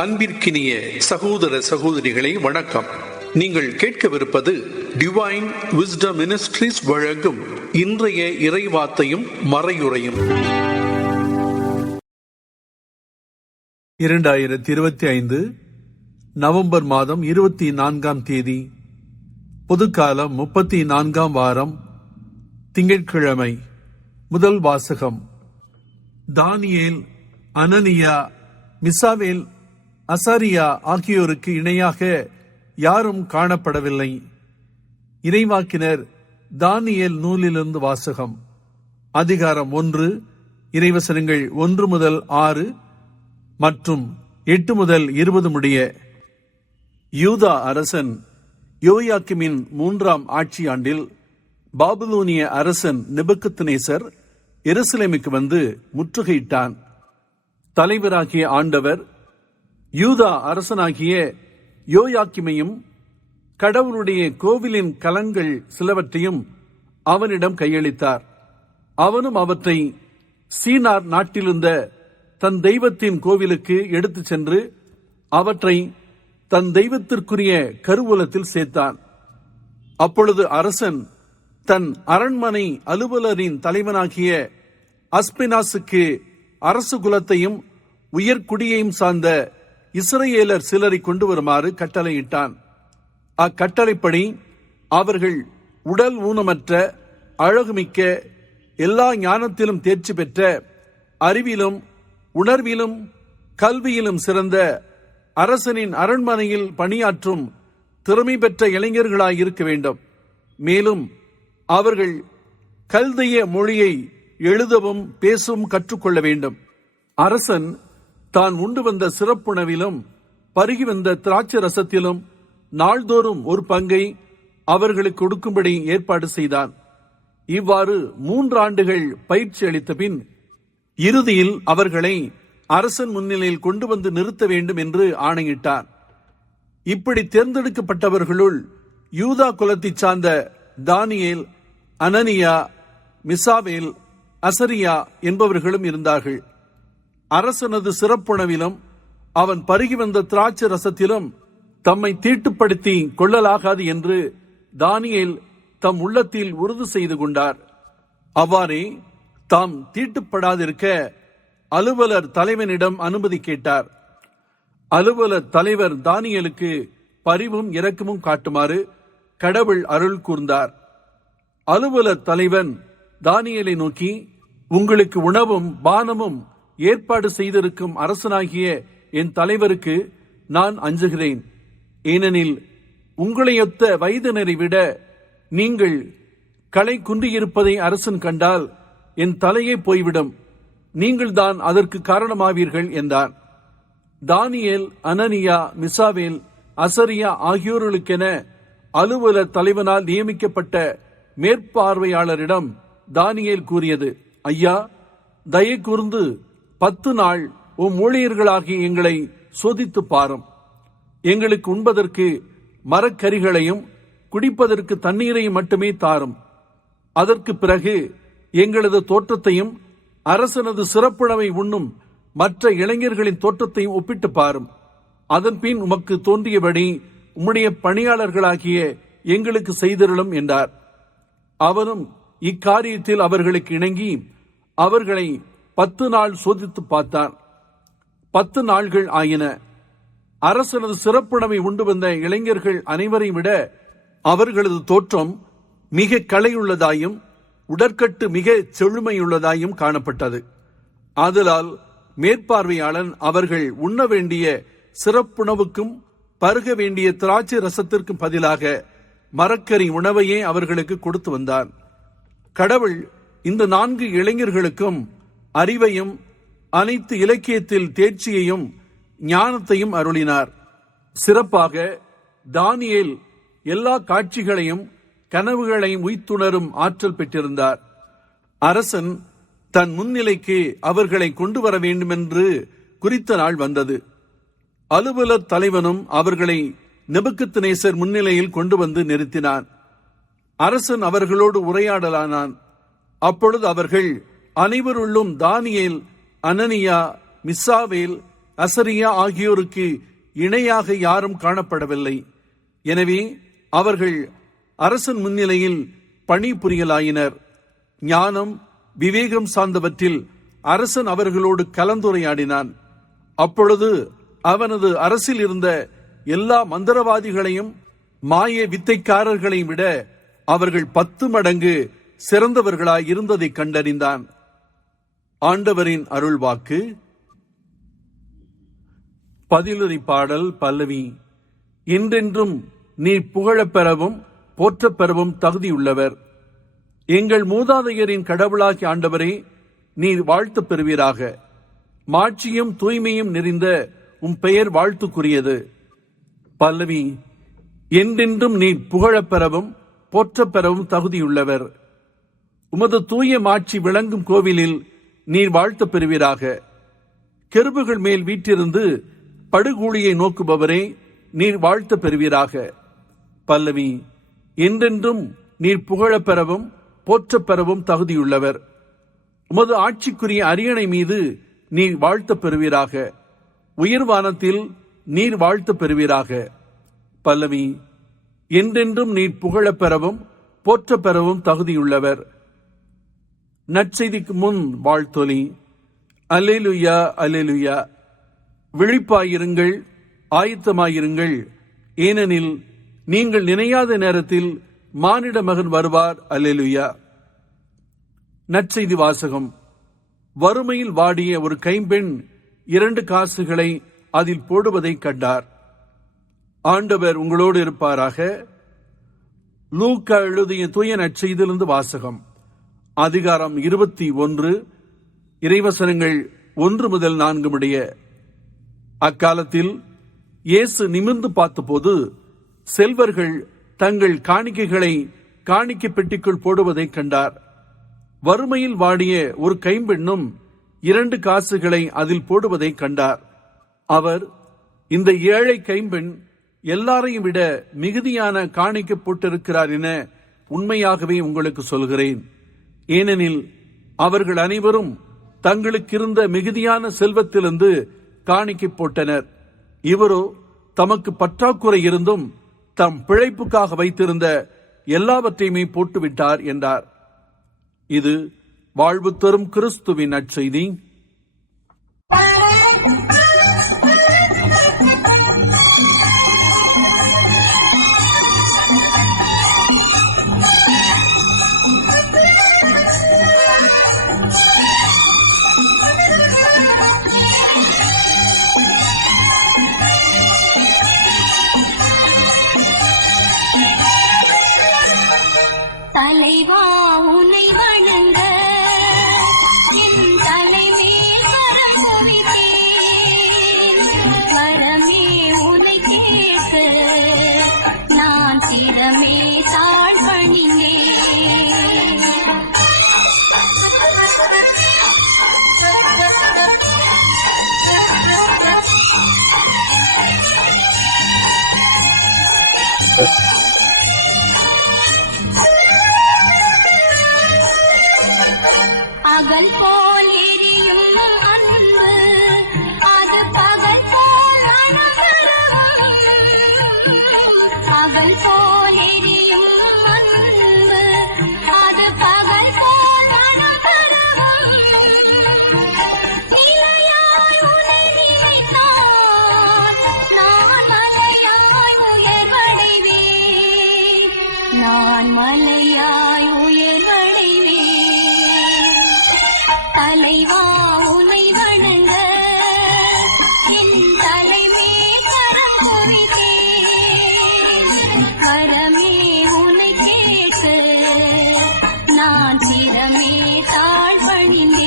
அன்பிற்கினிய சகோதர சகோதரிகளே, வணக்கம். நீங்கள் கேட்கவிருப்பது டிவைன் விஸ்டம் மினிஸ்ட்ரீஸ் வழங்கும் இன்றைய இறைவார்த்தையும் மறையுரையும். 2025 நவம்பர் மாதம் 24ஆம் தேதி, பொதுக்காலம் 34ஆம் வாரம், திங்கட்கிழமை. முதல் வாசகம். தானியேல், அனனியா, மிசாவேல், அசரியா ஆகியோருக்கு இணையாக யாரும் காணப்படவில்லை. இறைவாக்கினர் தானியேல் நூலிலிருந்து வாசகம். அதிகாரம் 1, இறைவசனங்கள் 1 முதல் 6 மற்றும் 8 முதல் 20 முடிய. யூதா அரசன் யோயாக்கிமின் 3ஆம் ஆட்சி ஆண்டில் பாபிலோனிய அரசன் நேபுக்கத்நேசர் எருசலேமுக்கு வந்து முற்றுகையிட்டான். தலைவராகிய ஆண்டவர் யூதா அரசனாகிய யோயாக்கிமையும் கடவுளுடைய கோவிலின் கலங்கள் சிலவற்றையும் அவனிடம் கையளித்தார். அவனும் அவற்றை சீனார் நாட்டிலிருந்த தன் தெய்வத்தின் கோவிலுக்கு எடுத்துச் சென்று அவற்றை தன் தெய்வத்திற்குரிய கருவூலத்தில் சேர்த்தான். அப்பொழுது அரசன் தன் அரண்மனை அலுவலரின் தலைவனாகிய அஸ்பெனாசுக்கு அரசு குலத்தையும் உயர்குடியையும் சார்ந்த இஸ்ரவேலர் சிலரை கொண்டு வருமாறு கட்டளையிட்டான். அக்கட்டளைப்படி அவர்கள் உடல் ஊனமற்ற, அழகுமிக்க, எல்லா ஞானத்திலும் தேர்ச்சி பெற்ற, அறிவிலும் உணர்விலும் கல்வியிலும் சிறந்த, அரசனின் அரண்மனையில் பணியாற்றும் திறமை பெற்ற இளைஞர்களாயிருக்க வேண்டும். மேலும் அவர்கள் கல்தைய மொழியை எழுதவும் பேசவும் கற்றுக்கொள்ள வேண்டும். அரசன் தான் உண்டு வந்த சிறப்புணவிலும் பருகி வந்த திராட்சை ரசத்திலும் நாள்தோறும் ஒரு பங்கை அவர்களுக்கு கொடுக்கும்படி ஏற்பாடு செய்தான். இவ்வாறு 3 ஆண்டுகள் பயிற்சி அளித்த பின் இறுதியில் அவர்களை அரசன் முன்னிலையில் கொண்டு வந்து நிறுத்த வேண்டும் என்று ஆணையிட்டார். இப்படி தேர்ந்தெடுக்கப்பட்டவர்களுள் யூதா குலத்தைச் சார்ந்த தானியேல், அனனியா, மிசாவேல், அசரியா என்பவர்களும் இருந்தார்கள். அரசனது சிறப்புணவிலும் அவன் பருகி வந்த திராட்சை ரசத்திலும் தம்மை தீட்டுப்படுத்தி கொள்ளலாகாது என்று தானியேல் தம் உள்ளத்தில் உறுதி செய்து கொண்டார். அவ்வாறே தாம் தீட்டுப்படாதிருக்க அலுவலர் தலைவனிடம் அனுமதி கேட்டார். அலுவலர் தலைவர் தானியேலுக்கு பரிவும் இரக்கமும் காட்டுமாறு கடவுள் அருள் கூர்ந்தார். அலுவலர் தலைவன் தானியேலை நோக்கி, உங்களுக்கு உணவும் பானமும் ஏற்பாடு செய்திருக்கும் அரசனாகிய என் தலைவருக்கு நான் அஞ்சுகிறேன். ஏனெனில் உங்களையொத்த வயதினரை விட நீங்கள் களை குன்றியிருப்பதை அரசன் கண்டால் என் தலையே போய்விடும். நீங்கள் தான் அதற்கு காரணமாவீர்கள் என்றார். தானியேல், அனனியா, மிசாவேல், அசரியா ஆகியோர்களுக்கென அலுவலர் தலைவனால் நியமிக்கப்பட்ட மேற்பார்வையாளரிடம் தானியேல் கூறியது, ஐயா, தயை கூர்ந்து 10 நாள் ஊழியர்களாகி எங்களை சோதித்து பாரும். எங்களுக்கு உண்பதற்கு மரக்கறிகளையும் குடிப்பதற்கு தண்ணீரையும் மட்டுமே தாரும். அதற்கு பிறகு எங்களது தோற்றத்தையும் அரசனது சிறப்புணவை உண்ணும் மற்ற இளைஞர்களின் தோற்றத்தையும் ஒப்பிட்டு பாரும். அதன் பின் உமக்கு தோன்றியபடி உம்முடைய பணியாளர்களாகிய எங்களுக்கு செய்திருளும் என்றார். அவனும் இக்காரியத்தில் அவர்களுக்கு இணங்கி அவர்களை 10 நாள் சோதித்து பார்த்தார். 10 நாள்கள் ஆயின. அரசனது சிறப்புணவை உண்டு வந்த இளைஞர்கள் அனைவரையும் விட அவர்களது தோற்றம் மிக கலையுள்ளதாயும் உடற்கட்டு மிக செழுமையுள்ளதாயும் காணப்பட்டது. ஆதலால் மேற்பார்வையாளன் அவர்கள் உண்ண வேண்டிய சிறப்புணவுக்கும் பருக வேண்டிய திராட்சை ரசத்திற்கும் பதிலாக மரக்கறி உணவையே அவர்களுக்கு கொடுத்து வந்தார். கடவுள் இந்த 4 இளைஞர்களுக்கும் அறிவையும் அனைத்து இலக்கியத்தில் தேர்ச்சியையும் ஞானத்தையும் அருளினார். சிறப்பாக தானியேல் எல்லா காட்சிகளையும் கனவுகளையும் உய்த்துணரும் ஆற்றல் பெற்றிருந்தார். அரசன் தன் முன்னிலைக்கு அவர்களை கொண்டு வர வேண்டுமென்று குறித்த நாள் வந்தது. அலுவலர் தலைவனும் அவர்களை நேபுக்கத்நேசர் முன்னிலையில் கொண்டு வந்து நிறுத்தினான். அரசன் அவர்களோடு உரையாடலானான். அப்பொழுது அவர்கள் அனைவருள்ளும் தானியேல், அனனியா, மிசாவேல், அசரியா ஆகியோருக்கு இணையாக யாரும் காணப்படவில்லை. எனவே அவர்கள் அரசன் முன்னிலையில் பணிபுரியலாயினர். ஞானம், விவேகம் சார்ந்தவற்றில் அரசன் அவர்களோடு கலந்துரையாடினான். அப்பொழுது அவனது அரசில் இருந்த எல்லா மந்திரவாதிகளையும் மாய வித்தைக்காரர்களையும் விட அவர்கள் 10 மடங்கு சிறந்தவர்களாய் இருந்ததை கண்டறிந்தான். ஆண்டவரின் அருள்வாக்கு. பதிலுரை பாடல் பல்லவி. என்றென்றும் நீர் புகழப் பெறவும் போற்றப் பெறவும் தகுதியுள்ளவர். எங்கள் மூதாதையரின் கடவுளாகிய ஆண்டவரே, நீர் வாழ்த்து பெறுவீராக. மாட்சியும் தூய்மையும் நிறைந்த உம் பெயர் வாழ்த்துக்குரியது. பல்லவி. என்றென்றும் நீர் புகழப் பெறவும் போற்றப் பெறவும் தகுதியுள்ளவர். உமது தூய மாட்சி விளங்கும் கோவிலில் நீர் வாழ்த்து பெறுவீராக. கெருபுகள் மேல் வீற்றிருந்து படுகூழியை நோக்குபவரே, நீர் வாழ்த்து பெறுவீராக. பல்லவி. என்றென்றும் நீர் புகழப் பெறவும் போற்றப் பெறவும் தகுதியுள்ளவர். உமது ஆட்சிக்குரிய அரியணை மீது நீர் வாழ்த்து பெறுவீராக. உயர்வானத்தில் நீர் வாழ்த்து பெறுவீராக. பல்லவி. என்றென்றும் நீர் புகழப் பெறவும் போற்றப் பெறவும் தகுதியுள்ளவர். நற்செய்திக்கு முன் வாழ்த்தொலி. அல்லேலுயா, அல்லேலுயா. விழிப்பாயிருங்கள், ஆயத்தமாயிருங்கள், ஏனெனில் நீங்கள் நினையாத நேரத்தில் மானிட மகன் வருவார். அல்லேலுயா. நற்செய்தி வாசகம். வறுமையில் வாடிய ஒரு கைம்பெண் 2 காசுகளை அதில் போடுவதை கண்டார். ஆண்டவர் உங்களோடு இருப்பாராக. லூக்கா எழுதிய தூய நற்செய்தியிலிருந்து வாசகம். அதிகாரம் 21, இறைவசனங்கள் 1 முதல் 4 முடிய. அக்காலத்தில் இயேசு நிமிர்ந்து பார்த்தபோது செல்வர்கள் தங்கள் காணிக்கைகளை காணிக்கை பெட்டிக்குள் போடுவதை கண்டார். வறுமையில் வாடிய ஒரு கைம்பெண்ணும் 2 காசுகளை அதில் போடுவதை கண்டார். அவர், இந்த ஏழை கைம்பெண் எல்லாரையும் விட மிகுதியான காணிக்கை போட்டிருக்கிறார் என உண்மையாகவே உங்களுக்கு சொல்கிறேன். ஏனெனில் அவர்கள் அனைவரும் தங்களுக்கு இருந்த மிகுதியான செல்வத்திலிருந்து காணிக்கை போட்டனர். இவரோ தமக்கு பற்றாக்குறை இருந்தும் தம் பிழைப்புக்காக வைத்திருந்த எல்லாவற்றையுமே போட்டுவிட்டார் என்றார். இது வாழ்வு தரும் கிறிஸ்துவின் நற்செய்தி. தலைவா உன்னை வணங்க என் தலைமேல் வரம் குவித்தேன். வரமே உன்னை கேட்க நான் சிரமே தாழ் பணிந்தேன். அகல் போல் எரியும் அன்பு அது பகல் போல் அனந்தரவும். அகல் போல் எரியும் அன்பு அது பகல் போல் அனந்தரவும். நிலையாய் உன்னை நினைத்தால் நான் மலையாய் உயர்வடைவேன். நான் மலையாய் உயர்வடைவேன். தலைவா உன்னை வணங்க என் தலைமேல் வரம் குவித்தேன். வரமே உன்னை கேட்க நான் சிரமே தாழ் பணிந்தேன்.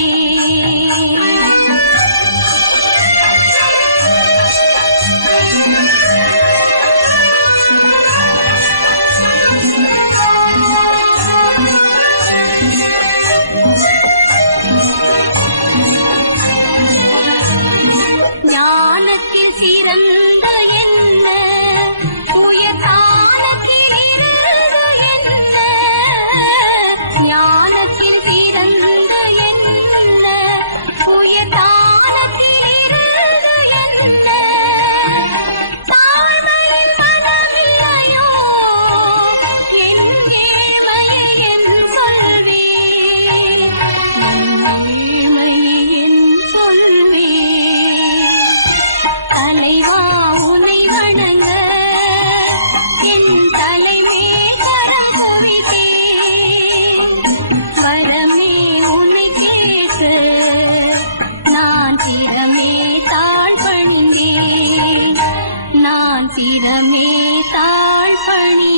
ஞானத்தில் சிறந்த என்ன உயர்காலத்தில் இருது என்ன. ஞானத்தில் சிறந்த என்ன உயர்காலத்தில் இருது என்ன. சிரமே தாழ் பணி